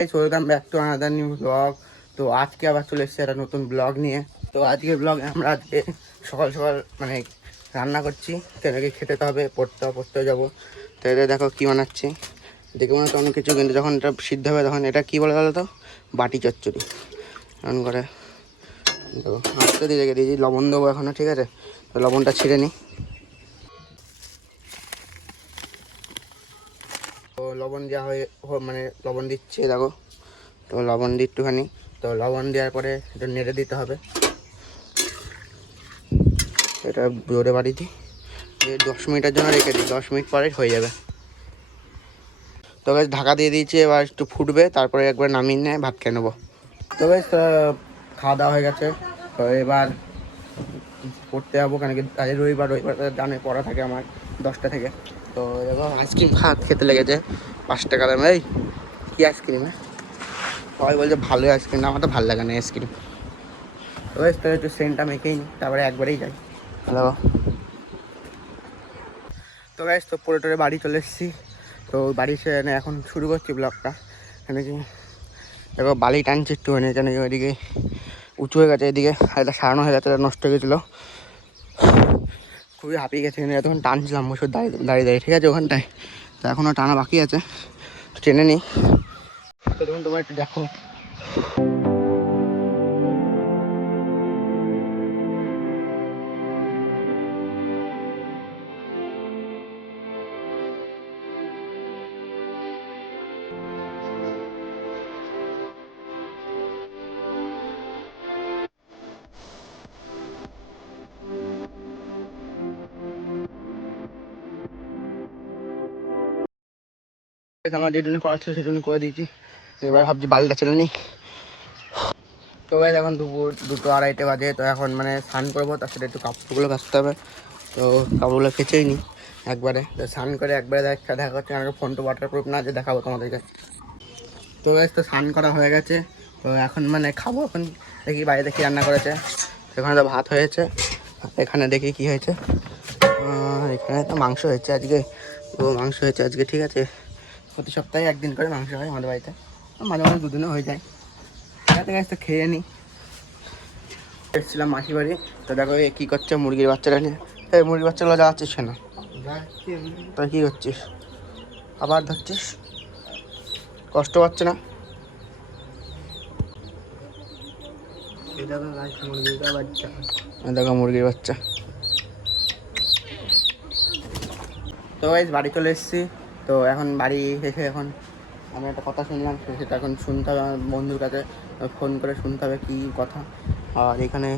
Welcome back to another new blog. তো আজকে আবার চলে এসেছে একটা নতুন ব্লগ নিয়ে। তো আজকের ব্লগে আমরা আজকে সকাল সকাল মানে রান্না করছি, কেন কি খেতে তো হবে, পড়তে যাবো। তো এদের দেখো কী বানাচ্ছি, দেখে মনে হচ্ছে অনেক কিছু, কিন্তু যখন এটা সিদ্ধ হবে তখন এটা কী বলে বলো তো, বাটি চচ্চড়ি। এমন করে তো আস্তে দিয়ে রেখে দিয়েছি, লবণ দেবো এখনও, ঠিক আছে। তো লবণটা ছিঁড়ে নিই। তো লবণ দেওয়া হয়ে মানে লবণ দিচ্ছি দেখো। তো লবণ দিই একটুখানি। তো লবণ দেওয়ার পরে এটা নেড়ে দিতে হবে, এটা জোরে বাড়ি দিই, 10 মিনিটের জন্য রেখে দিই, 10 মিনিট পরে হয়ে যাবে। তো বেশ ঢাকা দিয়ে দিয়েছি, এবার একটু ফুটবে, তারপরে একবার নামিয়ে নিয়ে ভাত খেয়ে নেবো। তো বেশ খাওয়া দাওয়া হয়ে গেছে। তো এবার পড়তে যাবো, কেন কি আজ রবিবার জানে পড়া থাকে আমার 10টা থেকে। তো এবার আইসক্রিম খেতে লেগেছে 5 টাকা দাম। এই কী আইসক্রিম? সবাই বলছে ভালো আইসক্রিম, আমার তো ভালো লাগে না আইসক্রিম। তো বেশ তো একটু সেন্টটা মেখেই নিই, তারপরে একবারেই যাই। হ্যালো। তো গাইস, তো পরে টোরে বাড়ি চলে এসেছি। তো বাড়ি এসে এখন শুরু করছি ব্লগটা। কেন কি দেখো বালি টানছে একটুখানি, কেন কি ওইদিকে উঁচু হয়ে গেছে, এদিকে এটা সারানো হয়ে গেছে, নষ্ট হয়ে গেছিলো, খুবই হাঁপিয়ে গেছে। কিন্তু এতক্ষণ টানছিলাম বসে দাঁড়িয়ে, ঠিক আছে ওখানটায়। তো এখনও টানা বাকি আছে, টেনে নিই। তো তখন তোমার একটু দেখো। আমার যেটুকু করা ছিল সেটুকু করে দিয়েছি, এবার ভাবছি বালিটা ছেড়ে নিই। তো ভাই এখন দুপুর 2-2:30 বাজে। তো এখন মানে স্নান করবো, তার সাথে একটু কাপড়গুলো কাচতে হবে। তো কাপড়গুলো কেচেই নিই একবারে। তো স্নান করে একবারে দেখা করছে, কারণ ফোন তো ওয়াটারপ্রুফ না যে দেখাবো তোমাদেরকে। তো ভাই তো স্নান করা হয়ে গেছে। তো এখন মানে খাবো, এখন দেখি বাইরে কী রান্না করেছে। এখানে তো ভাত হয়েছে, এখানে দেখি কি হয়েছে। এখানে তো মাংস হয়েছে আজকে। তো মাংস হয়েছে আজকে, ঠিক আছে। প্রতি সপ্তাহে একদিন করে মাংস হয় আমাদের বাড়িতে, মাঝে মাঝে দুদিনও হয়ে যায়। ঠিক আছে গাছ, তো খেয়ে নিই। এসেছিলাম মাসি বাড়ি। তো দেখো কী করছে মুরগির বাচ্চাটা নিয়ে। এই মুরগির বাচ্চাগুলো যাচ্ছিস কেন? তাই কী করছিস? আবার ধরছিস, কষ্ট পাচ্ছে না? দেখো মুরগির বাচ্চা। তো গাইস বাড়ি চলে এসেছি। তো এখন বাড়ি এসে এখন আমি একটা কথা শুনলাম, সেটা এখন শুনতে হবে আমার বন্ধুর কাছে, ফোন করে শুনতে হবে কী কথা। আর এখানে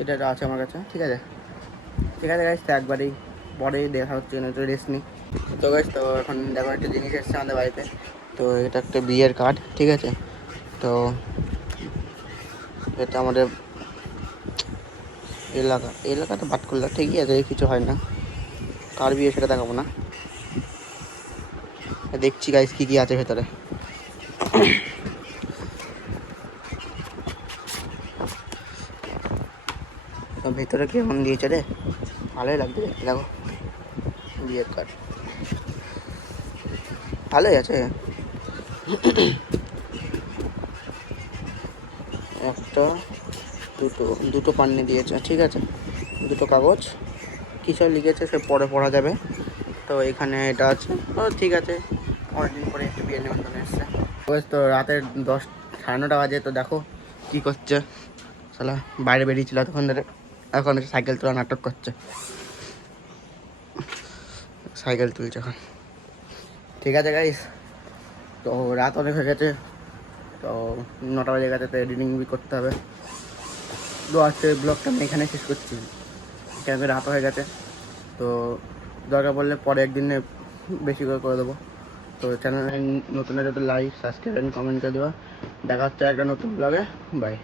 এটা আছে আমার কাছে, ঠিক আছে। ঠিক আছে গাইস, তো একবারেই পরেই দেখা হচ্ছে, একটু রেস্ট নিই। তো গাইস, তো এখন দেখো একটা জিনিস এসছে আমাদের বাড়িতে। তো এটা একটা বিয়ের কার্ড, ঠিক আছে। তো এটা আমাদের এলাকাতে বাদ করলে ঠিকই আছে, কিছু হয় না। কার বিয়ে সেটা দেখাবো না, দেখছি গাইস কী কী আছে ভেতরে। তো ভেতরে কেমন দিয়েছে রে, ভালোই লাগছে দেখতে। দেখো বিয়ের কার্ড ভালোই আছে। একটা দুটো পান্নি দিয়েছে, ঠিক আছে। দুটো কাগজ, কিছু লিখেছে সে পরে পড়া যাবে। তো এখানে এটা আছে। ও ঠিক আছে, অনেকদিন পরে একটু বিয়ে নিমন্ত্রণ এসছে। তো রাতের 9:30 বাজে। তো দেখো কী করছে শালা, বাইরে বেরিয়েছিল তখন ধরে, এখন সাইকেল তোলা নাটক করছে, সাইকেল তুলছে এখন। ঠিক আছে গাইস, তো রাত অনেক হয়ে গেছে। তো 9টা বাজে গেছে, তো এডিটিং করতে হবে। তো আজকে ব্লগটা আমি এখানে শেষ করছি, কেন রাত হয়ে গেছে। তো দরকার পড়লে পরে একদিনে বেশি করে দেবো। তো চ্যানেল নতুন যাতে লাইক সাবস্ক্রাইব কমেন্ট করে দেওয়া। দেখা হচ্ছে একটা নতুন ব্লগে। বাই।